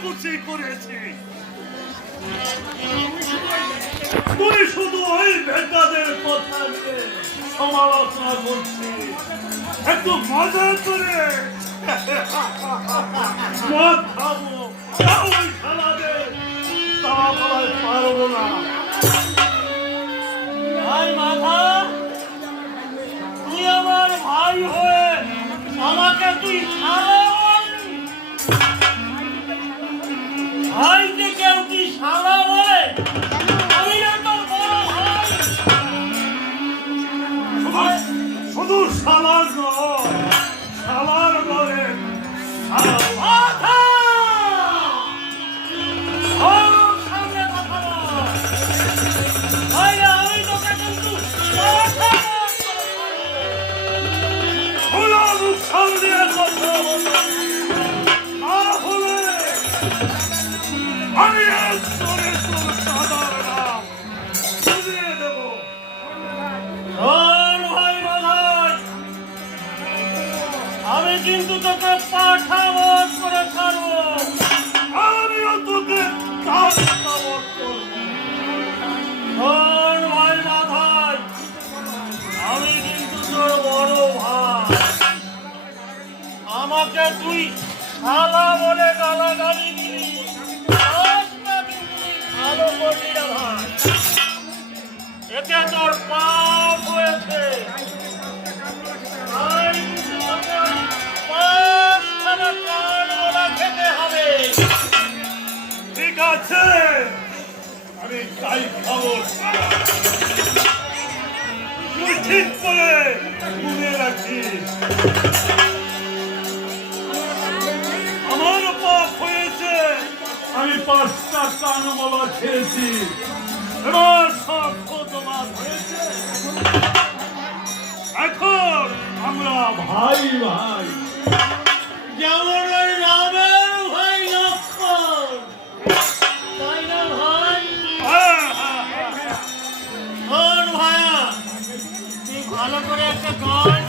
খুশি করেছি। তুই শুধু ওই বেটাদের কথা নিয়ে সমালোচনা করছিস, একটু মজা করে মদ খাবো, ওই খেলাদের তা বলায় পারবো না। ভাই মাথা, তুই আমার ভাই হয়ে আমাকে তুই শালা বললি? ভাইকে কেউ কি শালা বলে? আমি না তোর বড় ভাই। শুধু শালার নয়, শালার ঘরে মাথা! ও, সামনে কথা বল। ভাইরা, আমি তোকে কিন্তু মাথা খোলা মুখ সামনে কথা বলবি, না হলে আমি একজনের তোর দাদার নাম শুনিয়ে দেবো। শোন ভাই মাথায়, আমি কিন্তু তোকে পাঠা বধ করে ছাড়বো। আমিও তোকে কাজ করবো। শোন ভাই মাথায়, আমি কিন্তু তোর বড় ভাই। আমাকে তুই শালা বলে গালাগালি দিলি, কাজটা কিন্তু তুই ভালো করলি না ভাই। এতে তোর পাপ হয়েছে। তাই কিন্তু তোকে 5খানা কাঠগোলা খেতে হবে। ঠিক আছে, আমি তাই খাবো। তুই ঠিক করে মনে রাখিস, আমার পাপ হয়েছে, আমি 5টা কানমলা খেয়েছি, এবার সব তোমার হয়েছে। এখন আমরা ভাই ভাই। যেমন ওই রামের ভাই লক্ষ্মণ, তাই না ভাই? শোন ভাইয়া, তুই ভালো করে একটা গান